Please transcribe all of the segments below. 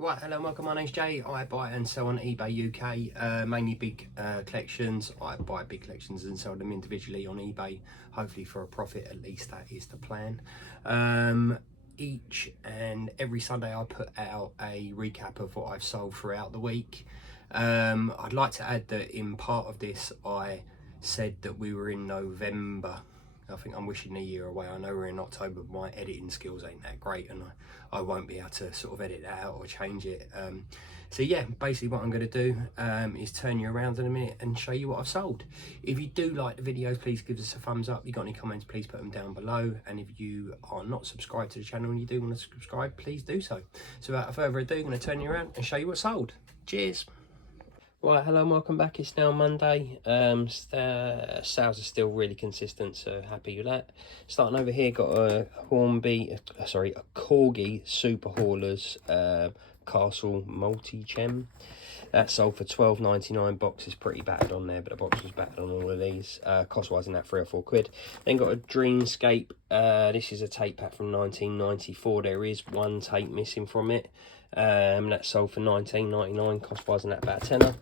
Right, hello, welcome. My name's Jay. I buy and sell on eBay UK, mainly big collections. I buy big collections and sell them individually on eBay, hopefully for a profit. At least that is the plan. Each and every Sunday I put out a recap of what I've sold throughout the week. I'd like to add that in part of this I said that we were in November. I think I'm wishing a year away. I know we're in October, but my editing skills ain't that great and I won't be able to sort of edit that out or change it. So yeah, basically what I'm going to do is turn you around in a minute and show you what I've sold. If you do like the videos, please give us a thumbs up. If you got any comments, please put them down below. And if you are not subscribed to the channel and you do want to subscribe, please do so. So without further ado, I'm going to turn you around and show you what's sold. Cheers. Right, hello and welcome back. It's now Monday. Sales are still really consistent, so happy with that. Starting over here, got a Corgi Super Haulers Castle Multi-Gem. That sold for $12.99. Box is pretty battered on there, but the box was battered on all of these. Cost-wise in that £3 or £4. Then got a Dreamscape. This is a tape pack from 1994. There is one tape missing from it. That sold for $19.99. Cost-wise in that about a tenner.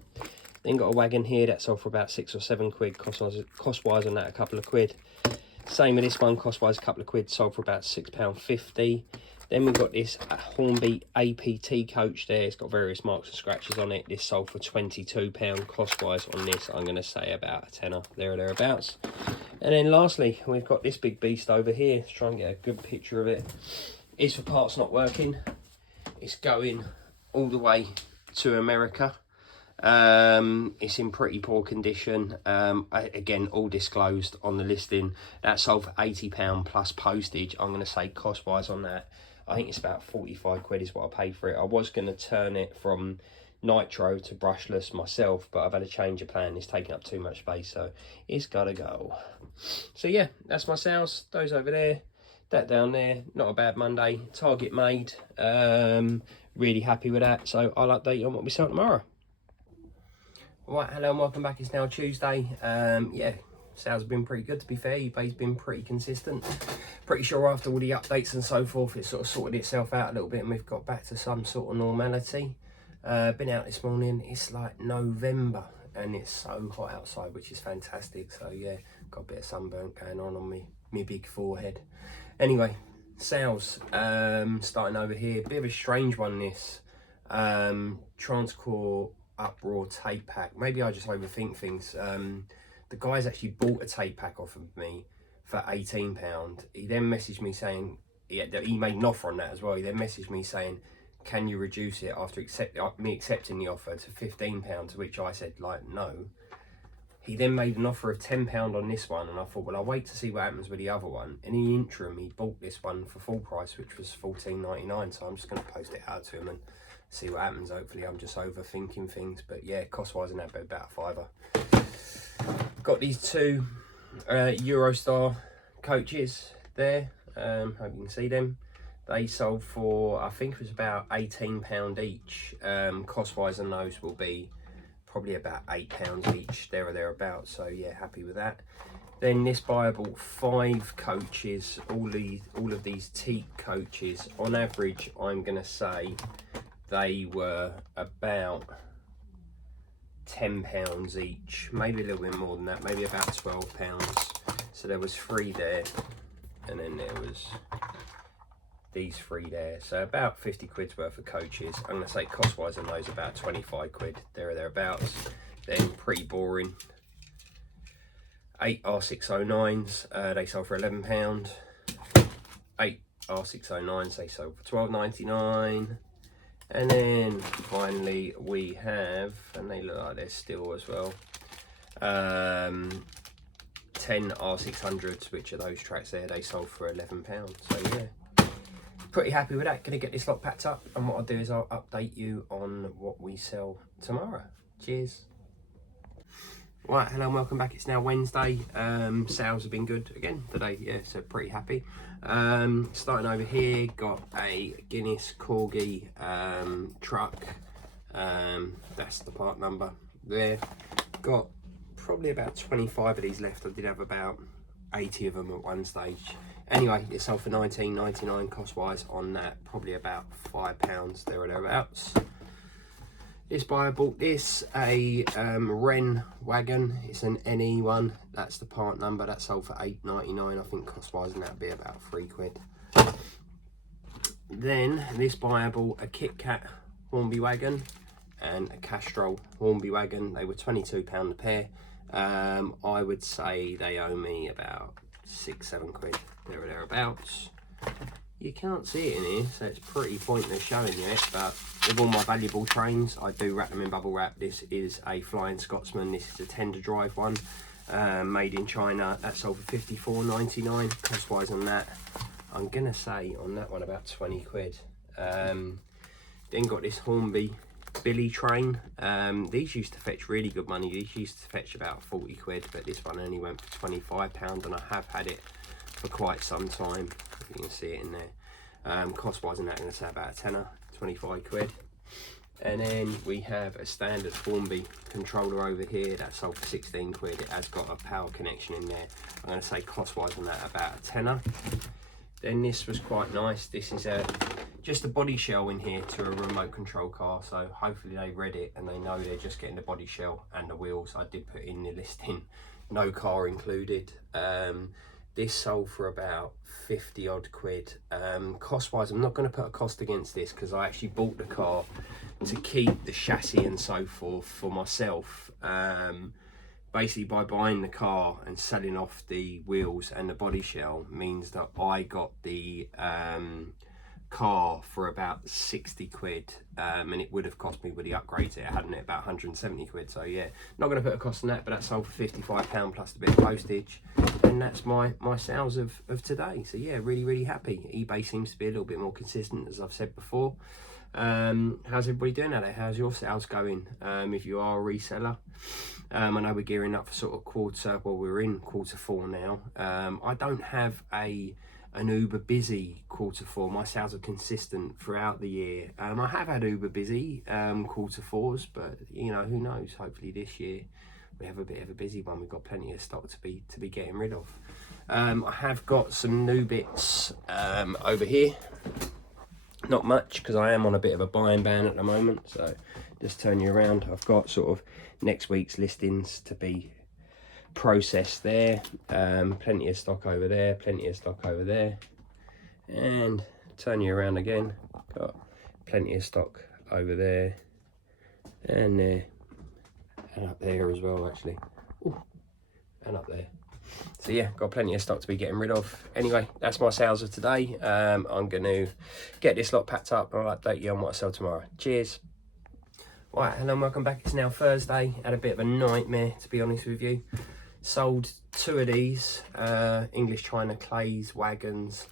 Then got a wagon here that sold for about £6 or £7. Cost-wise on that a couple of quid. Same with this one, cost-wise a couple of quid, sold for about £6.50. Then we've got this Hornby APT coach there. It's got various marks and scratches on it. This sold for £22. Cost-wise on this, I'm going to say about a tenner, there or thereabouts. And then lastly, we've got this big beast over here. Let's try and get a good picture of it. It's for parts not working. It's going all the way to America. It's in pretty poor condition. Again, all disclosed on the listing. That sold for £80 plus postage. I'm going to say cost wise on that, I think it's about 45 quid is what I paid for it. I was going to turn it from nitro to brushless myself, but I've had a change of plan. It's taking up too much space, so it's got to go. So yeah, that's my sales. Those over there, that down there. Not a bad Monday. Target made. Really happy with that. So I'll update you on what we sell tomorrow. Right, hello and welcome back. It's now Tuesday. Yeah, sales have been pretty good, to be fair. eBay's been pretty consistent. Pretty sure after all the updates and so forth, it sort of sorted itself out a little bit and we've got back to some sort of normality. Been out this morning. It's like November and it's so hot outside, which is fantastic. So yeah, got a bit of sunburn going on me big forehead. Anyway, sales, starting over here. Bit of a strange one, this. Transcore Uproar tape pack. Maybe I just overthink things. The guy's actually bought a tape pack off of me for £18. He then messaged me saying, he made an offer on that as well. He then messaged me saying, can you reduce it after me accepting the offer to £15, to which I said, like, no. He then made an offer of £10 on this one, and I thought, well, I'll wait to see what happens with the other one. In the interim, he bought this one for full price, which was $14.99, so I'm just going to post it out to him and see what happens. Hopefully I'm just overthinking things, but yeah, cost-wise in that bit, about a £5. Got these two Eurostar coaches there. Hope you can see them. They sold for, I think it was about £18 each. Cost-wise on those will be probably about £8 each, there or thereabouts. So yeah, happy with that. Then this buyer bought 5 coaches, all of these teak coaches. On average, I'm gonna say they were about £10 each, maybe a little bit more than that, maybe about £12. So there was 3 there, and then there was these 3 there, so about 50 quid's worth of coaches. I'm going to say cost wise on those about 25 quid, there or thereabouts. Then pretty boring, 8 R609s, they sold for £11. 8 R609s, they sold for £12.99. And then finally we have, and they look like they're steel as well, 10 R600s, which are those tracks there. They sold for £11. So yeah, pretty happy with that. Gonna get this lot packed up, and what I'll do is I'll update you on what we sell tomorrow. Cheers. Right, hello and welcome back. It's now Wednesday. Sales have been good again today, yeah, so pretty happy. Starting over here, got a Guinness Corgi truck. That's the part number there. Got probably about 25 of these left. I did have about 80 of them at one stage. Anyway, it sold for £19.99 cost wise on that, probably about £5 there or thereabouts. This buyer bought this, a Wren wagon. It's an NE one. That's the part number. That sold for £8.99. I think cost wise, and that'd be about £3. Then this buyer bought a Kit Kat Hornby wagon and a Castrol Hornby wagon. They were £22 a pair. I would say they owe me about £6-7 there or thereabouts. You can't see it in here, so it's pretty pointless showing you it, but with all my valuable trains, I do wrap them in bubble wrap. This is a Flying Scotsman. This is a tender drive one, made in China. That sold for £54.99 cost wise on that. I'm gonna say on that one about £20. Then got this Hornby Billy train. These used to fetch really good money. These used to fetch about £40, but this one only went for £25, and I have had it for quite some time. You can see it in there. Cost wise, and that, I'm going to say about a tenner, £25. And then we have a standard Hornby controller over here that sold for £16. It has got a power connection in there. I'm going to say cost wise on that about a tenner. Then this was quite nice. This is just a body shell in here to a remote control car, so hopefully they read it and they know they're just getting the body shell and the wheels. I did put in the listing, no car included. This sold for about 50 odd quid. Cost wise, I'm not going to put a cost against this because I actually bought the car to keep the chassis and so forth for myself. Basically, by buying the car and selling off the wheels and the body shell means that I got the car for about 60 quid, and it would have cost me with the upgrades it hadn't it about 170 quid. So yeah, not going to put a cost on that, but that sold for £55 plus a bit of postage, and that's my sales of today. So yeah, really happy. eBay seems to be a little bit more consistent, as I've said before. How's everybody doing out there? How's your sales going? If you are a reseller, I know we're gearing up for sort of we're in Q4 now. I don't have an uber busy Q4. My sales are consistent throughout the year. I have had uber busy Q4s, but you know, who knows? Hopefully this year we have a bit of a busy one. We've got plenty of stock to be getting rid of. I have got some new bits over here. Not much, because I am on a bit of a buying ban at the moment, so just turn you around. I've got sort of next week's listings to be processed there. Plenty of stock over there, plenty of stock over there, and turn you around again, got plenty of stock over there and there, and up there as well actually. Ooh, and up there. So yeah, got plenty of stock to be getting rid of. Anyway, that's my sales of today. I'm going to get this lot packed up and I'll update you on what I sell tomorrow. Cheers. Right, hello and welcome back. It's now Thursday. Had a bit of a nightmare, to be honest with you. Sold 2 of these English China Clays wagons.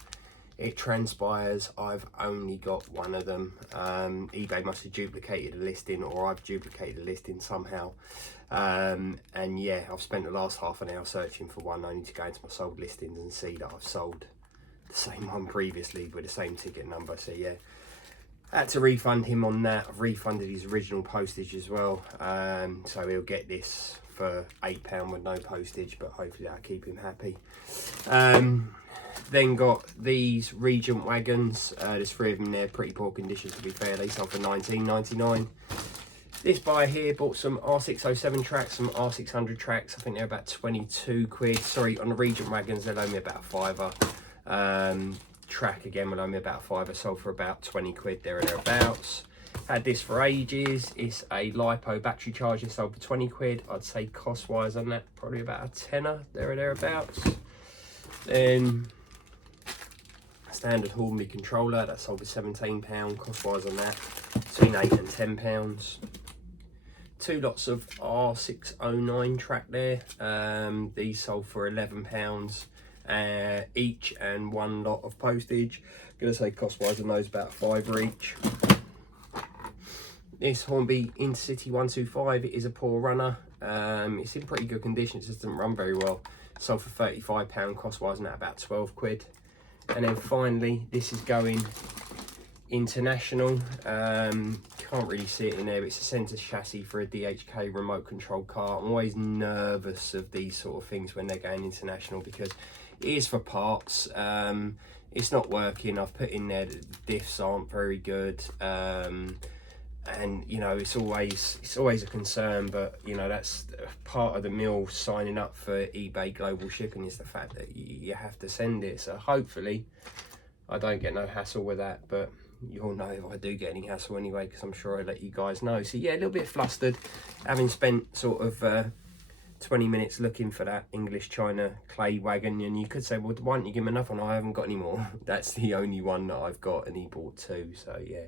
It transpires I've only got 1 of them. eBay must have duplicated the listing, or I've duplicated the listing somehow. And yeah, I've spent the last half an hour searching for one, only to go into my sold listings and see that I've sold the same one previously with the same ticket number. So yeah, had to refund him on that. I've refunded his original postage as well. So he'll get this for £8 with no postage, but hopefully that'll keep him happy. Then got these Regent wagons. There's 3 of them there, pretty poor condition to be fair. They sold for £19.99. This buyer here bought some R607 tracks, some R600 tracks. I think they're about 22 quid. Sorry, on the Regent wagons, they'll owe me about a £5. Track again will owe me about a £5. Sold for about 20 quid there or thereabouts. Had this for ages. It's a LiPo battery charger, sold for 20 quid. I'd say cost wise on that, probably about a tenner there or thereabouts. Then standard Hornby controller, that sold for £17. Cost wise on that, between £8 and £10. 2 lots of R609 track there. These sold for £11 each, and 1 lot of postage. I'm gonna say cost wise on those about a £5 each. This Hornby Intercity 125, it is a poor runner. It's in pretty good condition, it just doesn't run very well. Sold for £35, cost wise on that about 12 quid. And then finally, this is going international. Can't really see it in there, but it's a centre chassis for a DHK remote control car. I'm always nervous of these sort of things when they're going international, because It is for parts. It's not working. I've put in there that the diffs aren't very good. And you know, it's always a concern, but you know, that's part of the mill signing up for eBay global shipping, is the fact that you have to send it. So hopefully I don't get no hassle with that, but you'll know if I do get any hassle anyway, because I'm sure I'll let you guys know. So yeah, a little bit flustered, having spent sort of 20 minutes looking for that English China clay wagon. And you could say, well, why don't you give him another one? I haven't got any more. That's the only one that I've got, and he bought two. So yeah,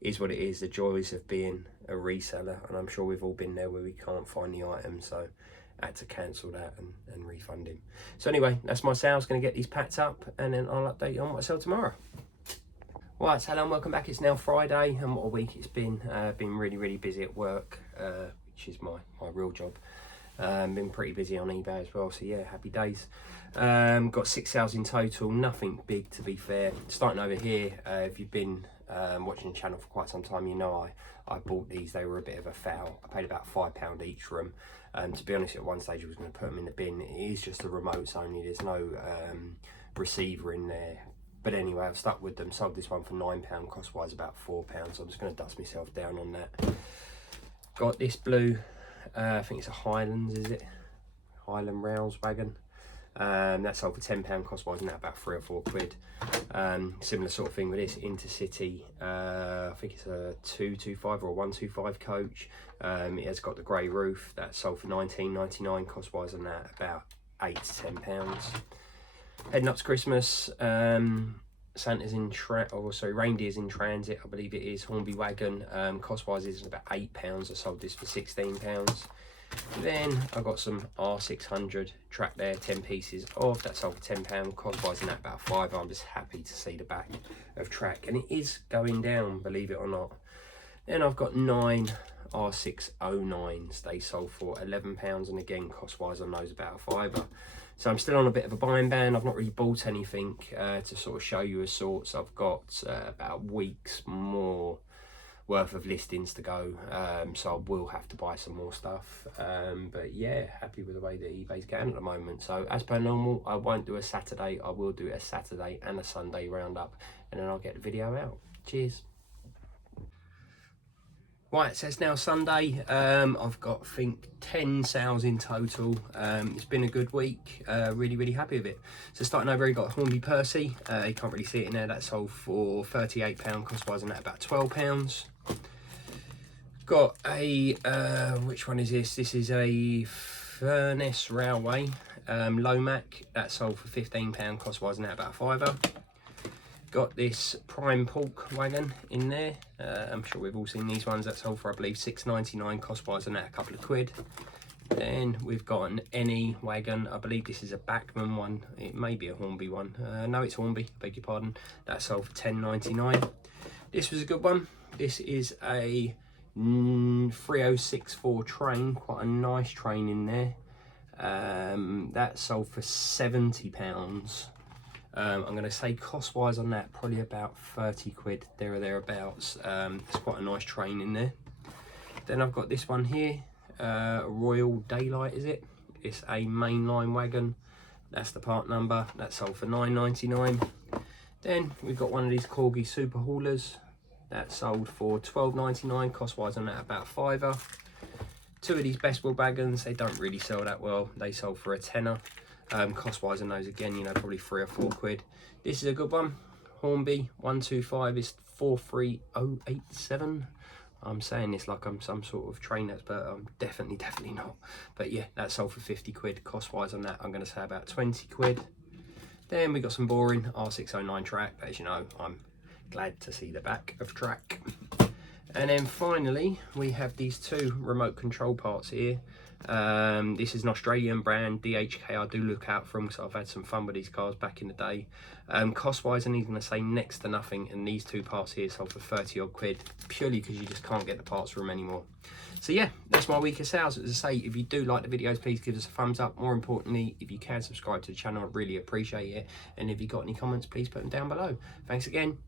is what it is, the joys of being a reseller. And I'm sure we've all been there where we can't find the item, so I had to cancel that and refund him. So anyway, that's my sales. Going to get these packed up, and then I'll update you on what I sell tomorrow. Right, so hello and welcome back. It's now Friday, and what a week it's been. Been really busy at work, which is my real job. Been pretty busy on eBay as well, so yeah, happy days. Got 6 sales in total, nothing big to be fair. Starting over here, if you've been watching the channel for quite some time, you know I bought these. They were a bit of a foul. I paid about £5 each for them. To be honest, at one stage I was going to put them in the bin. It is just the remotes only, there's no receiver in there. But anyway, I've stuck with them. Sold this one for £9, cost wise about £4, so I'm just going to dust myself down on that. Got this blue, I think it's a Highlands, is it? Highland Rouse wagon. That sold for £10, cost wise, and that about 3 or 4 quid. Similar sort of thing with this Intercity. I think it's a 225 or a 125 coach. It has got the grey roof. That sold for £19.99, cost wise, and that about £8 to £10. Heading up to Christmas, Santa's in reindeer's in transit, I believe it is. Hornby wagon, cost wise is about £8. I sold this for £16. Then I got some R600 track there, 10 pieces of that, sold for £10, cost wise, and that about £5. I'm just happy to see the back of track, and it is going down, believe it or not. Then I've got 9 R609s. They sold for £11, and again, cost wise on those about a £5. So I'm still on a bit of a buying ban. I've not really bought anything to sort of show you as sorts. I've got about weeks more worth of listings to go, so I will have to buy some more stuff. But yeah, happy with the way that eBay's going at the moment. So as per normal, I won't do a Saturday. I will do a Saturday and a Sunday roundup, and then I'll get the video out. Cheers. Right, so it's now Sunday. I've got, I think, 10 sales in total. It's been a good week. Really happy with it. So starting over, got Hornby Percy. You can't really see it in there. That sold for £38, cost wise, and that about £12. Got a which one is this? This is a Furness Railway Lomac. That sold for £15, cost wise, and that about £5. Got this prime pork wagon in there. I'm sure we've all seen these ones. That sold for, I believe, £6.99, cost wise, and that a couple of quid. Then we've got an NE wagon. I believe this is a Bachmann one. It may be a Hornby one. No, it's Hornby, beg your pardon. That sold for £10.99. This was a good one. This is a 3064 train, quite a nice train in there. That sold for £70. I'm going to say cost wise on that, probably about 30 quid, there or thereabouts. It's quite a nice train in there. Then I've got this one here, Royal Daylight, is it? It's a mainline wagon. That's the part number. That sold for £9.99. Then we've got one of these Corgi super haulers. That sold for £12.99, cost wise on that about £5. 2 of these Bestwood wagons, they don't really sell that well. They sold for a tenner. Cost wise on those, again, you know, probably 3 or 4 quid. This is a good one. Hornby 125 is 43087. I'm saying this like I'm some sort of train expert. I'm definitely not. But yeah, that sold for 50 quid. Cost wise on that, I'm going to say about 20 quid. Then we got some boring R609 track. As you know, I'm glad to see the back of track. And then finally, we have these 2 remote control parts here. This is an Australian brand, DHK. I do look out for them because I've had some fun with these cars back in the day. Cost wise, I'm even going to say next to nothing, and these 2 parts here sold for 30 odd quid, purely because you just can't get the parts for them anymore. So yeah, that's my week of sales. As I say, if you do like the videos, please give us a thumbs up. More importantly, if you can subscribe to the channel, I'd really appreciate it. And if you've got any comments, please put them down below. Thanks again.